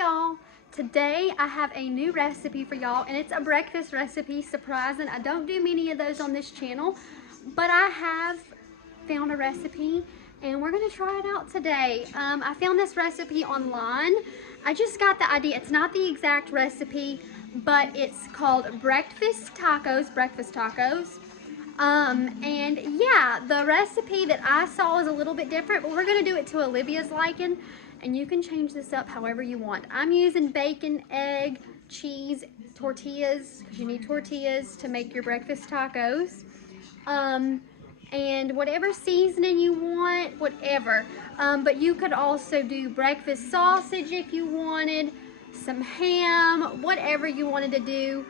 y'all. Today I have a new recipe for y'all, and it's a breakfast recipe. Surprising, I don't do many of those on this channel, but I have found a recipe and we're gonna try it out today. I found this recipe online. I just got the idea. It's not the exact recipe, but it's called breakfast tacos. And yeah, the recipe that I saw is a little bit different, but we're gonna do it to Olivia's liking, and you can change this up however you want. I'm using bacon, egg, cheese, tortillas, because you need tortillas to make your breakfast tacos. And whatever seasoning you want, whatever. But you could also do breakfast sausage if you wanted, some ham, whatever you wanted to do.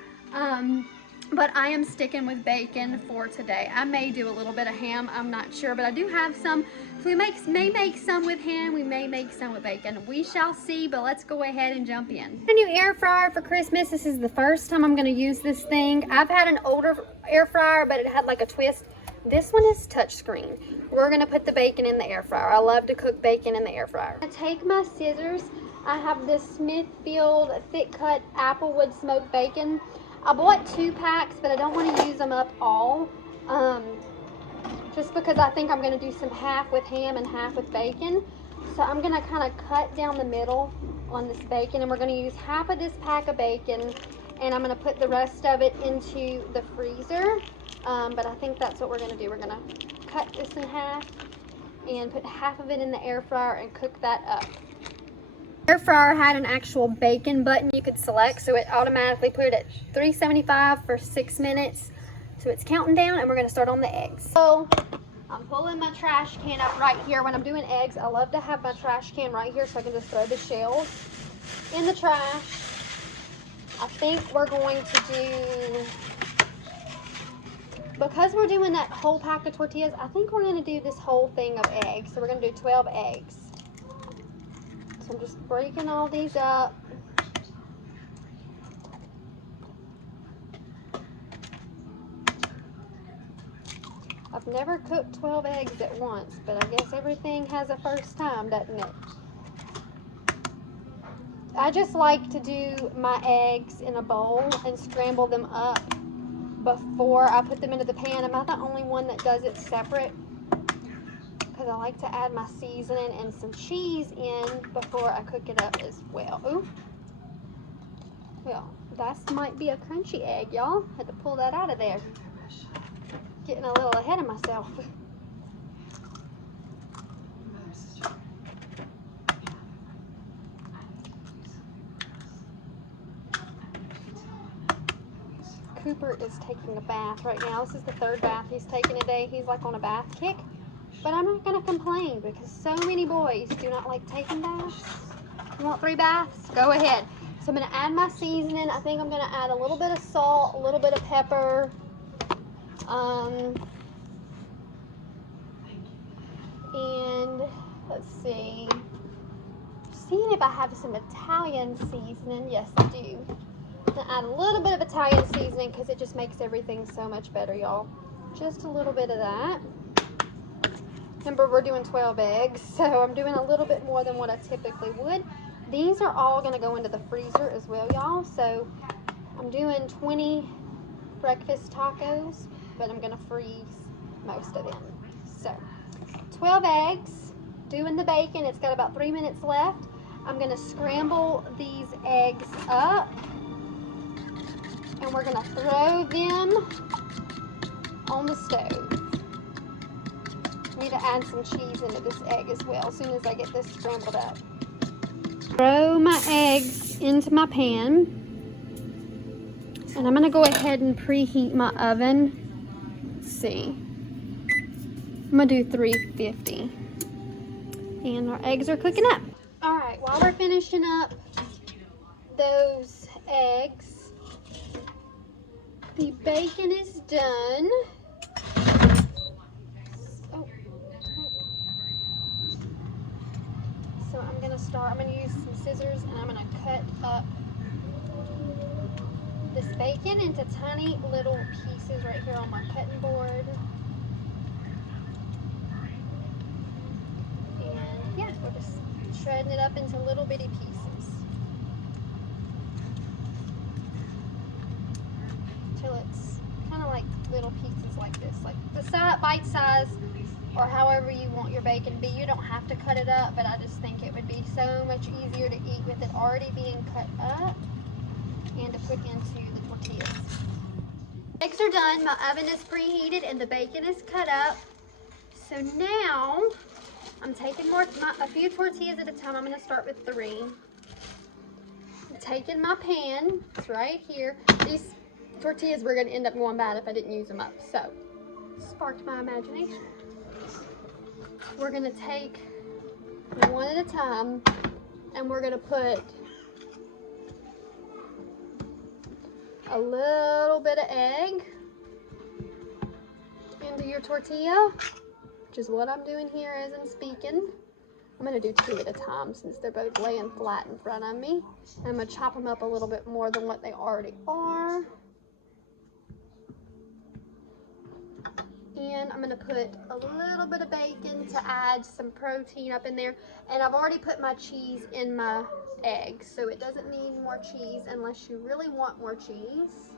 But I am sticking with bacon for today. I may do a little bit of ham, I'm not sure, but I do have some. So we may make some with ham, we may make some with bacon. We shall see, but let's go ahead and jump in. A new air fryer for Christmas. This is the first time I'm gonna use this thing. I've had an older air fryer, but it had like a twist. This one is touchscreen. We're gonna put the bacon in the air fryer. I love to cook bacon in the air fryer. I take my scissors. I have this Smithfield thick cut applewood smoked bacon. I bought 2 packs, but I don't want to use them up all. Just because I think I'm gonna do some half with ham and half with bacon. So I'm gonna kind of cut down the middle on this bacon, and we're gonna use half of this pack of bacon, and I'm gonna put the rest of it into the freezer. But I think that's what we're gonna do. We're gonna cut this in half and put half of it in the air fryer and cook that up. Air fryer had an actual bacon button you could select, so it automatically put it at 375 for 6 minutes. So it's counting down, and we're gonna start on the eggs. So I'm pulling my trash can up right here. When I'm doing eggs, I love to have my trash can right here so I can just throw the shells in the trash. I think we're going to do, because we're doing that whole pack of tortillas, I think we're gonna do this whole thing of eggs. So we're gonna do 12 eggs. So I'm just breaking all these up. I've never cooked 12 eggs at once, but I guess everything has a first time, doesn't it? I just like to do my eggs in a bowl and scramble them up before I put them into the pan. Am I the only one that does it separate? Because I like to add my seasoning and some cheese in before I cook it up as well. Ooh. Well, that might be a crunchy egg, y'all. Had to pull that out of there. Getting a little ahead of myself. Cooper is taking a bath right now. This is the 3rd bath he's taking today. He's like on a bath kick. But I'm not going to complain because so many boys do not like taking baths. You want 3 baths? Go ahead. So I'm going to add my seasoning. I think I'm going to add a little bit of salt, a little bit of pepper. And let's see. Seeing if I have some Italian seasoning. Yes, I do. I'm going to add a little bit of Italian seasoning because it just makes everything so much better, y'all. Just a little bit of that. Remember, we're doing 12 eggs, so I'm doing a little bit more than what I typically would. These are all going to go into the freezer as well, y'all. So I'm doing 20 breakfast tacos, but I'm going to freeze most of them. So 12 eggs, doing the bacon. It's got about 3 minutes left. I'm going to scramble these eggs up, and we're going to throw them on the stove. I need to add some cheese into this egg as well as soon as I get this scrambled up. Throw my eggs into my pan, and I'm going to go ahead and preheat my oven. Let's see. I'm going to do 350. And our eggs are cooking up. Alright, while we're finishing up those eggs, the bacon is done. So I'm going to use some scissors, and I'm going to cut up this bacon into tiny little pieces right here on my cutting board. And yeah, we're just shredding it up into little bitty pieces. little pieces like this, like the bite size, or however you want your bacon to be. You don't have to cut it up, but I just think it would be so much easier to eat with it already being cut up and to put into the tortillas. Eggs are done, my oven is preheated, and the bacon is cut up. So now I'm taking a few tortillas at a time. I'm going to start with 3. I'm taking my pan, it's right here. These tortillas were going to end up going bad if I didn't use them up, so sparked my imagination. We're going to take one at a time, and we're going to put a little bit of egg into your tortilla, which is what I'm doing here as I'm speaking. I'm going to do 2 at a time since they're both laying flat in front of me. And I'm going to chop them up a little bit more than what they already are. And I'm going to put a little bit of bacon to add some protein up in there. And I've already put my cheese in my eggs, so it doesn't need more cheese unless you really want more cheese.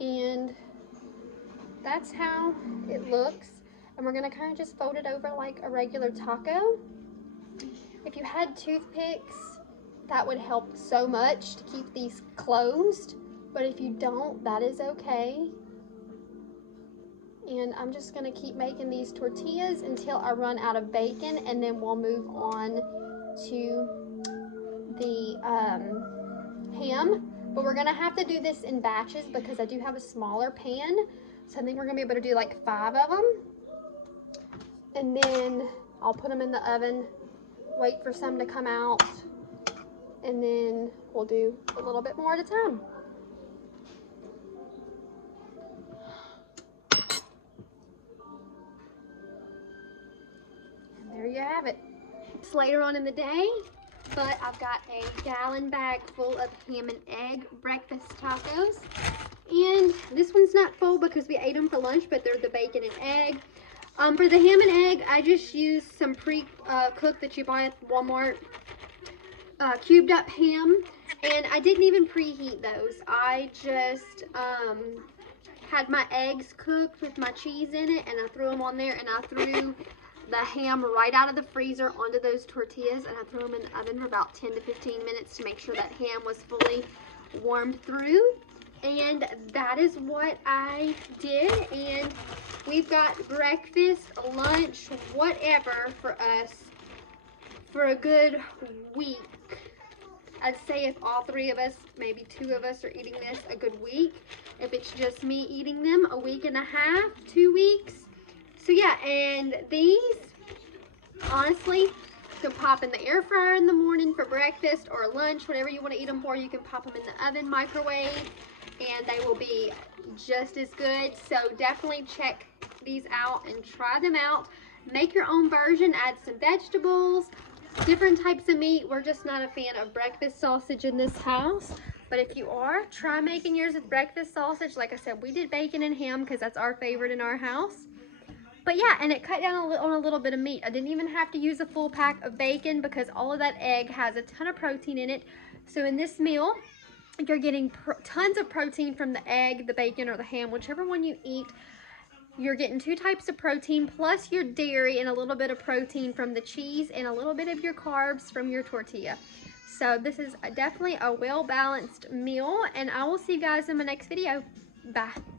And that's how it looks. And we're going to kind of just fold it over like a regular taco. If you had toothpicks, that would help so much to keep these closed. But if you don't, that is okay. And I'm just going to keep making these tortillas until I run out of bacon, and then we'll move on to the ham. But we're going to have to do this in batches because I do have a smaller pan. So I think we're going to be able to do like 5 of them. And then I'll put them in the oven, wait for some to come out, and then we'll do a little bit more at a time. And there you have it. It's later on in the day, but I've got a gallon bag full of ham and egg breakfast tacos. And this one's not full because we ate them for lunch, but they're the bacon and egg. For the ham and egg, I just used some pre-cooked that you buy at Walmart, cubed up ham, and I didn't even preheat those. I just had my eggs cooked with my cheese in it, and I threw them on there, and I threw the ham right out of the freezer onto those tortillas, and I threw them in the oven for about 10 to 15 minutes to make sure that ham was fully warmed through. And that is what I did, and we've got breakfast, lunch, whatever for us for a good week. I'd say if all 3 of us, maybe 2 of us are eating this, a good week. If it's just me eating them, a week and a half, 2 weeks. So yeah, and these, honestly, you can pop in the air fryer in the morning for breakfast or lunch, whatever you want to eat them for. You can pop them in the oven, microwave, and they will be just as good. So definitely check these out and try them out. Make your own version, add some vegetables, different types of meat. We're just not a fan of breakfast sausage in this house, but if you are, try making yours with breakfast sausage. Like I said, we did bacon and ham because that's our favorite in our house. But yeah, and it cut down on a little bit of meat. I didn't even have to use a full pack of bacon because all of that egg has a ton of protein in it. So in this meal, you're getting tons of protein from the egg, the bacon, or the ham, whichever one you eat. You're getting 2 types of protein plus your dairy and a little bit of protein from the cheese and a little bit of your carbs from your tortilla. So this is definitely a well-balanced meal, and I will see you guys in my next video. Bye.